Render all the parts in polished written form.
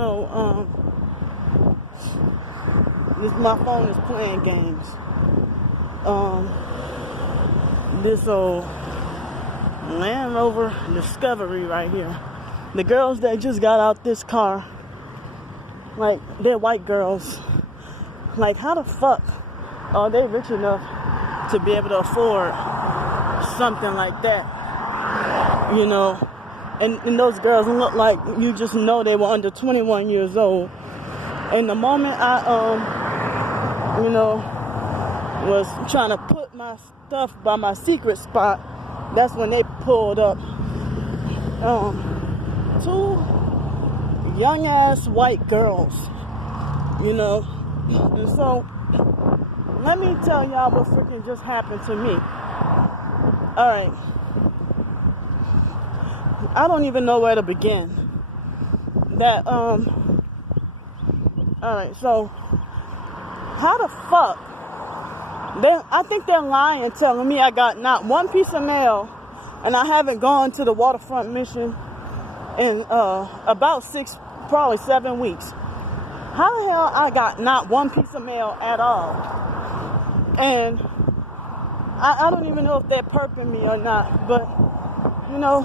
So, my phone is playing games. This old Land Rover Discovery right here. The girls that just got out this car, like, they're white girls. Like, how the fuck are they rich enough to be able to afford something like that? You know? And those girls look like, you just know they were under 21 years old. And the moment I, was trying to put my stuff by my secret spot, that's when they pulled up. Two young ass white girls, you know. And so, let me tell y'all what freaking just happened to me. Alright. I don't even know where to begin. Alright, so, how the fuck? I think they're lying, telling me I got not one piece of mail, and I haven't gone to the waterfront mission in about probably 7 weeks. How the hell I got not one piece of mail at all? And I don't even know if they're perping me or not, but you know,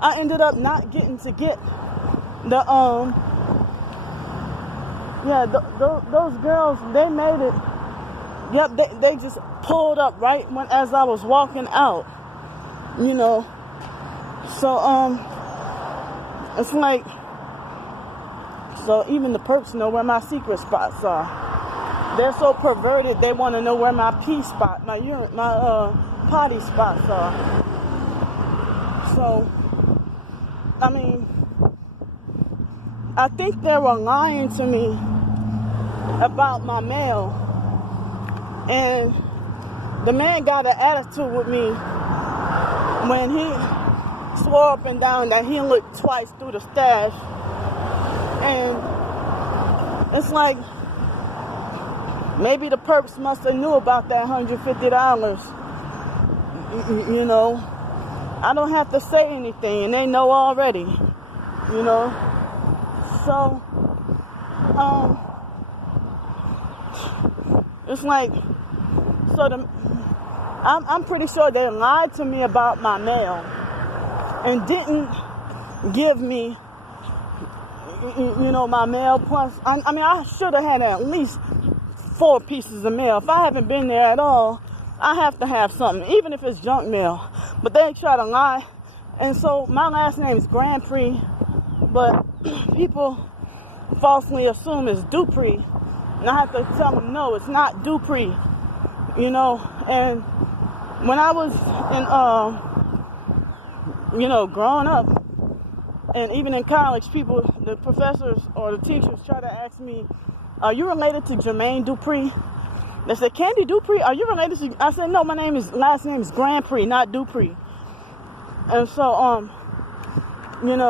I ended up not getting to get the those girls, they made it. Yep, they just pulled up right as I was walking out, you know. So it's like, so even the perps know where my secret spots are. They're so perverted, they want to know where my pee spot, my potty spots are. So, I mean, I think they were lying to me about my mail. And the man got an attitude with me when he swore up and down that he looked twice through the stash. And it's like, maybe the perps must have knew about that $150. You know, I don't have to say anything, and they know already. You know, so it's like, so I'm pretty sure they lied to me about my mail and didn't give me, my mail plus. I mean, I should have had at least 4 pieces of mail. If I haven't been there at all, I have to have something, even if it's junk mail. But they try to lie. And so my last name is Grand Prix, but people falsely assume it's Dupree. And I have to tell them, no, it's not Dupree. You know, and when I was in, growing up, and even in college, the professors or the teachers try to ask me, are you related to Jermaine Dupree? They said, Candy Dupree, are you related to? I said, no, last name is Grand Prix, not Dupree. And so, and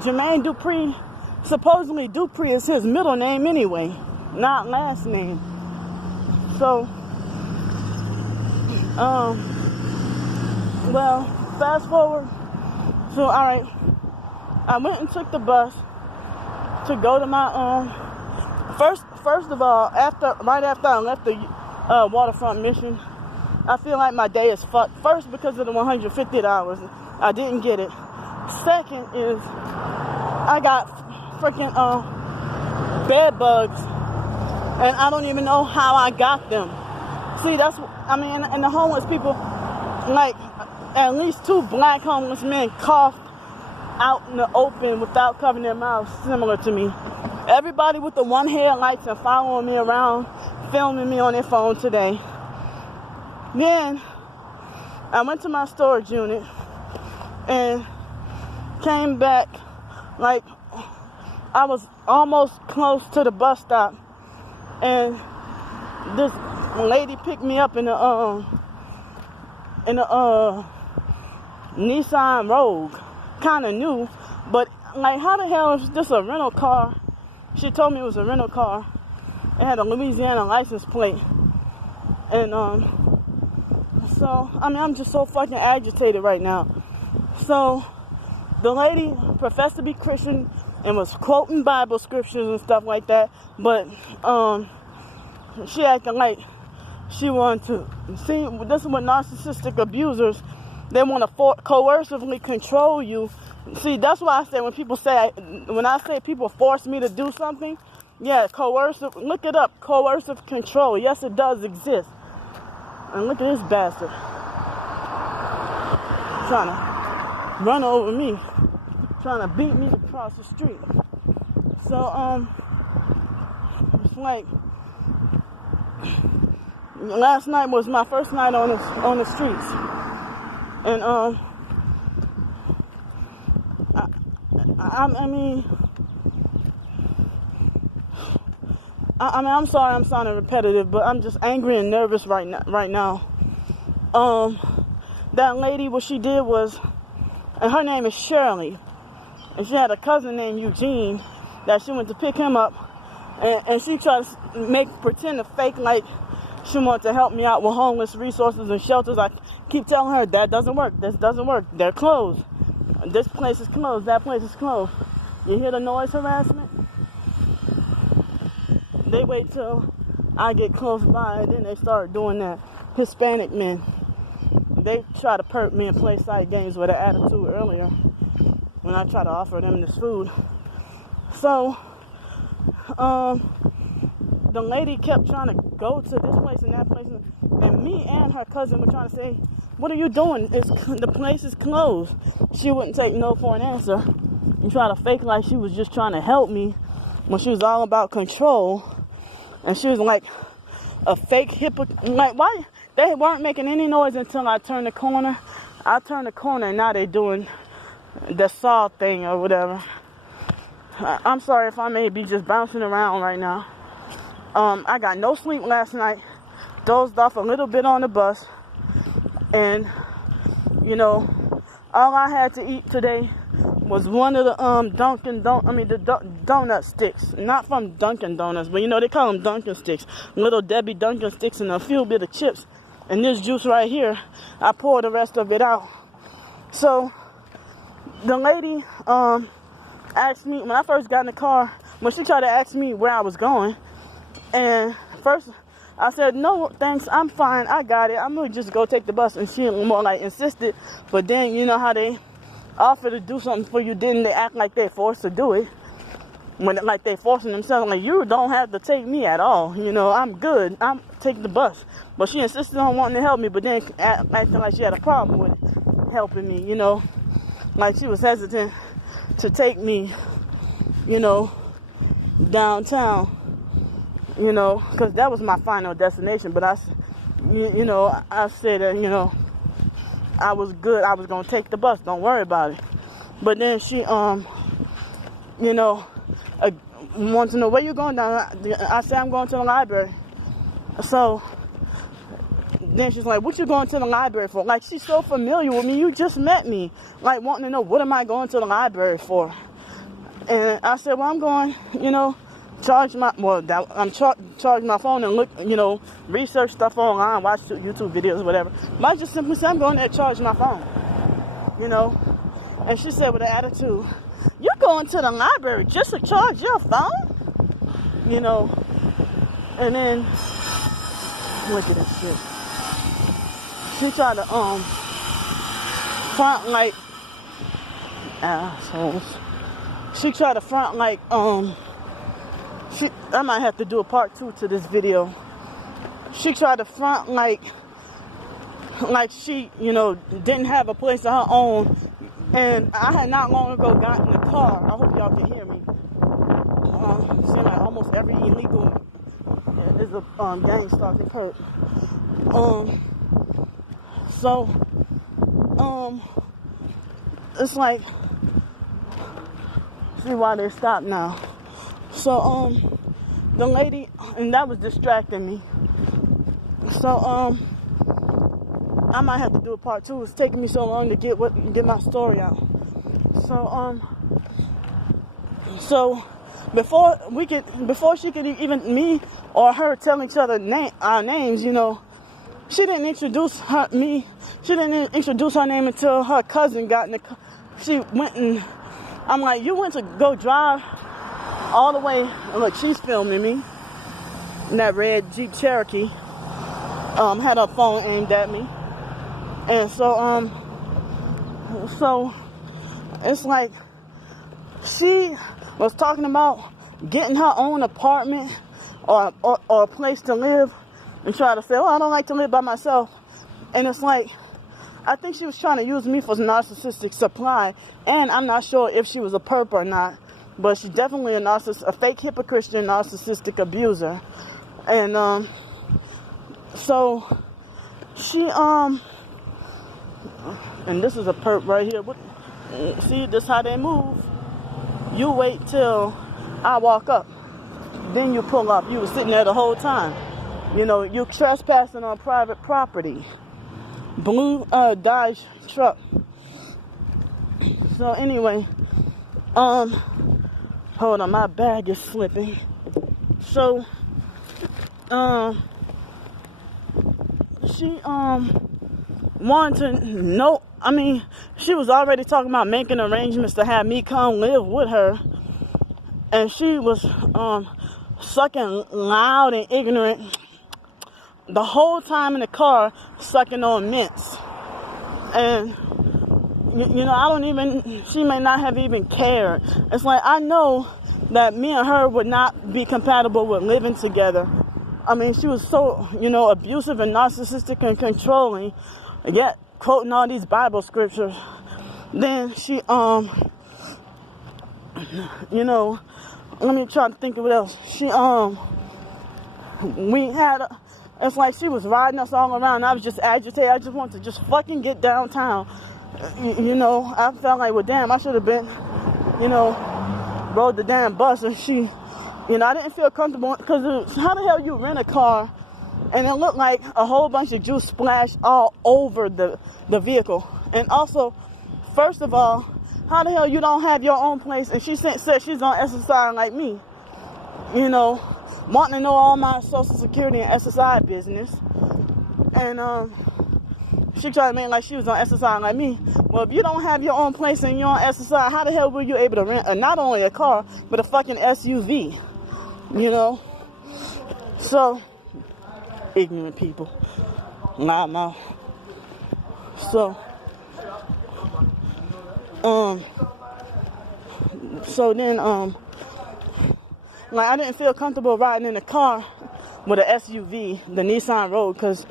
Jermaine Dupree, supposedly Dupree is his middle name anyway, not last name. So, well, fast forward. So, all right, I went and took the bus to go to my First of all, right after I left the waterfront mission, I feel like my day is fucked. First, because of the $150, I didn't get it. Second is I got freaking bed bugs, and I don't even know how I got them. See, and the homeless people, like, at least 2 black homeless men coughed out in the open without covering their mouths, similar to me. Everybody with the 1 headlights and following me around, filming me on their phone today. Then I went to my storage unit and came back, like, I was almost close to the bus stop, and this lady picked me up in a Nissan Rogue, kind of new, but like, how the hell is this a rental car? She told me it was a rental car. It had a Louisiana license plate. And, so, I mean, I'm just so fucking agitated right now. So, the lady professed to be Christian and was quoting Bible scriptures and stuff like that, but she acted like she wanted to see. This is what narcissistic abusers, they want to coercively control you. See, that's why I say when I say people force me to do something, yeah, coercive. Look it up, coercive control. Yes, it does exist. And look at this bastard trying to run over me, trying to beat me across the street. So it's like last night was my first night on the streets, and I'm sorry I'm sounding repetitive, but I'm just angry and nervous right now. That lady, what she did was, and her name is Shirley, and she had a cousin named Eugene that she went to pick him up, and she tried to pretend to fake like she wanted to help me out with homeless resources and shelters. I keep telling her that doesn't work. This doesn't work. They're closed. This place is closed. That place is closed. You hear the noise harassment? They wait till I get close by, and then they start doing that. Hispanic men, they try to perp me and play side games with an attitude earlier when I try to offer them this food. So, the lady kept trying to go to this place and that place, and me and her cousin were trying to say, "What are you doing? The place is closed." She wouldn't take no for an answer and try to fake like she was just trying to help me when she was all about control. And she was like a fake hypocrite. Like, why? They weren't making any noise until I turned the corner. I turned the corner, and now they're doing the saw thing or whatever. I'm sorry if I may be just bouncing around right now. I got no sleep last night. Dozed off a little bit on the bus. And, all I had to eat today was one of the donut sticks. Not from Dunkin' Donuts, but they call them Dunkin' sticks. Little Debbie Dunkin' sticks and a few bit of chips. And this juice right here, I pour the rest of it out. So, the lady asked me, when I first got in the car, when she tried to ask me where I was going, and first I said, "No, thanks, I'm fine, I got it, I'm going to just go take the bus." And she more like insisted, but then you know how they offer to do something for you, then they act like they're forced to do it. When like they forcing themselves, like, you don't have to take me at all. I'm good. I'm taking the bus. But she insisted on wanting to help me, but then acting like she had a problem with helping me, Like she was hesitant to take me, downtown, because that was my final destination. But I said that, I was good. I was going to take the bus. Don't worry about it. But then she, wants to know, "Where you going down?" I said, "I'm going to the library." So then she's like, "What you going to the library for?" Like, she's so familiar with me. You just met me. Like, wanting to know, what am I going to the library for? And I said, "Well, I'm going, charge my phone and look, research stuff online, watch YouTube videos, whatever." But I just simply said, "I'm going there to charge my phone." And she said with an attitude, "You're going to the library just to charge your phone?" And then, look at this shit. She tried to, front like, assholes. She tried to front like, I might have to do a part 2 to this video. She tried to front like she, didn't have a place of her own. And I had not long ago gotten in the car. I hope y'all can hear me. Seems like almost every illegal is a gang stalking Perp. So it's like, see why they stopped now. So the lady, and that was distracting me. So I might have to do a part 2. It's taking me so long to get my story out. So before she could even, me or her, tell each other our names, she didn't introduce her name until her cousin got in she went and, I'm like, you went to go drive all the way, and look, she's filming me in that red Jeep Cherokee, had her phone aimed at me, and so it's like, she was talking about getting her own apartment or a place to live, and try to say, oh, I don't like to live by myself. And it's like, I think she was trying to use me for narcissistic supply, and I'm not sure if she was a perp or not, but she's definitely a fake Hypo-Christian narcissistic abuser. And so she and this is a perp right here. See, this how they move. You wait till I walk up, then you pull up. You were sitting there the whole time. You know, you trespassing on private property. Blue Dodge truck. So anyway, hold on, my bag is slipping. So she wanted to know, I mean, she was already talking about making arrangements to have me come live with her, and she was sucking loud and ignorant the whole time in the car, sucking on mints. And you know, she may not have even cared. It's like, I know that me and her would not be compatible with living together. I mean, she was so, you know, abusive and narcissistic and controlling, yet quoting all these Bible scriptures. Then she, you know, let me try to think of what else. It's like she was riding us all around. I was just agitated. I just wanted to just fucking get downtown. You know, I felt like, well, damn, I should have been, you know, rode the damn bus. And she, you know, I didn't feel comfortable because how the hell you rent a car and it looked like a whole bunch of juice splashed all over the vehicle. And also, first of all, how the hell you don't have your own place? And she said she's on SSI like me, you know, wanting to know all my Social Security and SSI business. And she tried to make like she was on SSI like me. Well, if you don't have your own place and you're on SSI, how the hell were you able to rent not only a car, but a fucking SUV? You know? So, ignorant people. Loud mouth. So, then, like, I didn't feel comfortable riding in the car with an SUV, the Nissan Rogue, because,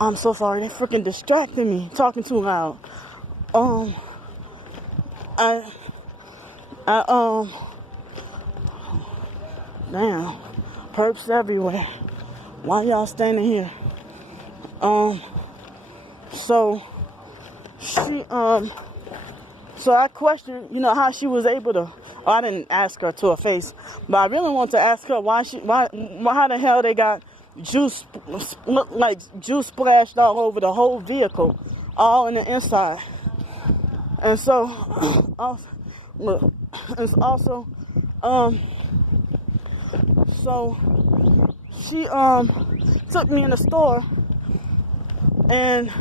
I'm so sorry, they freaking distracted me, talking too loud. Damn, perps everywhere. Why y'all standing here? So she, so I questioned, you know, how she was able to, I didn't ask her to her face, but I really want to ask her why how the hell they got juice, look like juice splashed all over the whole vehicle, all in the inside. And so, look, it's also, so she took me in the store, and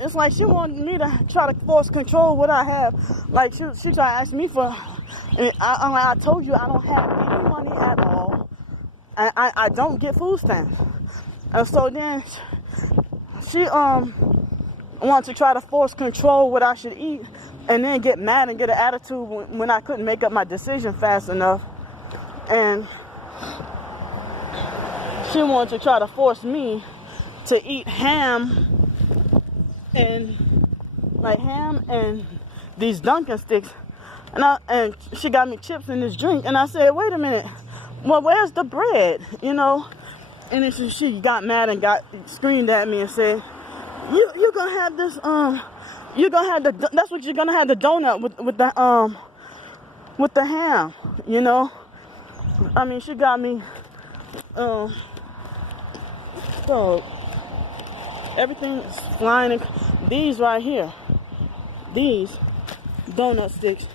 it's like she wanted me to try to force control what I have. Like she tried to ask me for, and I'm like, I told you I don't have any money at all. I don't get food stamps. And so then she wanted to try to force control what I should eat, and then get mad and get an attitude when I couldn't make up my decision fast enough. And she wanted to try to force me to eat ham and these Dunkin' sticks, and she got me chips in this drink, and I said, wait a minute, well, where's the bread, you know? And then she got mad and screamed at me and said, you're gonna have this, you're gonna have that's what you're gonna have, the donut with the ham, you know? I mean, she got me, so everything is flying. These right here, these donut sticks,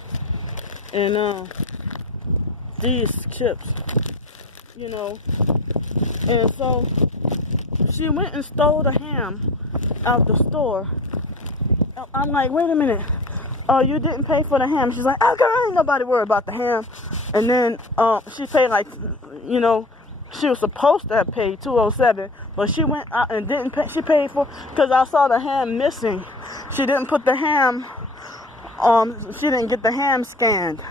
and these chips, you know. And so she went and stole the ham out the store I'm like, wait a minute. Oh, you didn't pay for the ham. She's like, oh, girl, ain't nobody worried about the ham. And then she paid like, you know, she was supposed to have paid $207, but she went out and didn't pay. She paid for, because I saw the ham missing. She didn't put the ham, she didn't get the ham scanned.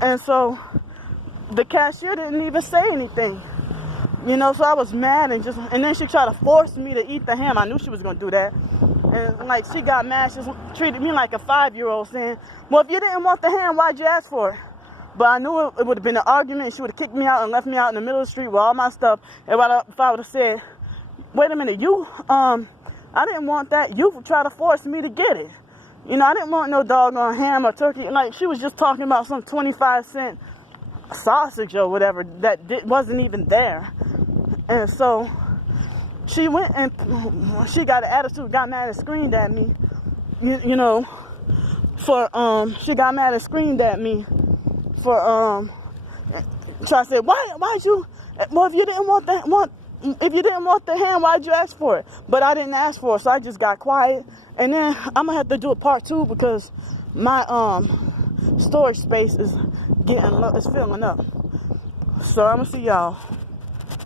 And so the cashier didn't even say anything. You know, so I was mad and then she tried to force me to eat the ham. I knew she was going to do that. And like, she got mad. She treated me like a 5-year-old, saying, well, if you didn't want the ham, why'd you ask for it? But I knew it would have been an argument. She would have kicked me out and left me out in the middle of the street with all my stuff. And if I would have said, wait a minute, I didn't want that. You tried to force me to get it. You know, I didn't want no doggone ham or turkey. Like, she was just talking about some 25-cent sausage or whatever that wasn't even there. And so she went and she got an attitude, got mad and screamed at me. You know, she got mad and screamed at me for trying to say, why'd you? Well, if you didn't want the ham, why'd you ask for it? But I didn't ask for it, so I just got quiet. And then I'm gonna have to do a part 2 because my storage space is filling up. So I'm gonna see y'all.